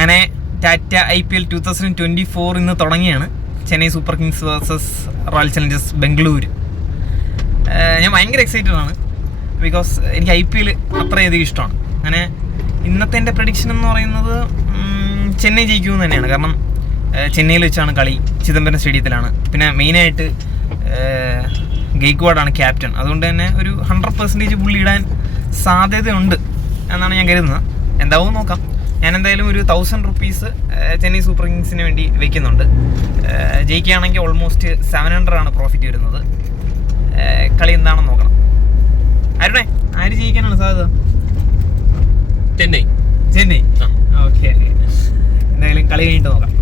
അങ്ങനെ ടാറ്റ IPL 2024 ഇന്ന് തുടങ്ങിയാണ്. Chennai super Kings versus royal Challengers Bengaluru. ഞാൻ ഭയങ്കര എക്സൈറ്റഡ് ആണ്, ബിക്കോസ് എനിക്ക് IPL അത്രയധികം ഇഷ്ടമാണ്. അങ്ങനെ ഇന്നത്തെ എൻ്റെ പ്രഡിക്ഷൻ എന്ന് പറയുന്നത് ചെന്നൈ ജയിക്കുമെന്ന് തന്നെയാണ്. കാരണം ചെന്നൈയിൽ വെച്ചാണ് കളി, ചിദംബരം സ്റ്റേഡിയത്തിലാണ്. പിന്നെ മെയിനായിട്ട് ഗെയ്ക്വാഡാണ് ക്യാപ്റ്റൻ. അതുകൊണ്ട് തന്നെ ഒരു 100% പുള്ളി ഇടാൻ സാധ്യതയുണ്ട് എന്നാണ് ഞാൻ കരുതുന്നത്. എന്താവും നോക്കാം. ഞാൻ എന്തായാലും ഒരു 1000 rupees ചെന്നൈ സൂപ്പർ കിങ്സിന് വേണ്ടി വയ്ക്കുന്നുണ്ട്. ജയിക്കുകയാണെങ്കിൽ ഓൾമോസ്റ്റ് 700 ആണ് പ്രോഫിറ്റ് വരുന്നത്. കളി എന്താണെന്ന് നോക്കണം. ആരുടെ ആര് ജയിക്കാനാണ് സാധ്യത? ചെന്നൈ. ഓക്കെ, എന്തായാലും കളി കഴിഞ്ഞിട്ട് നോക്കാം.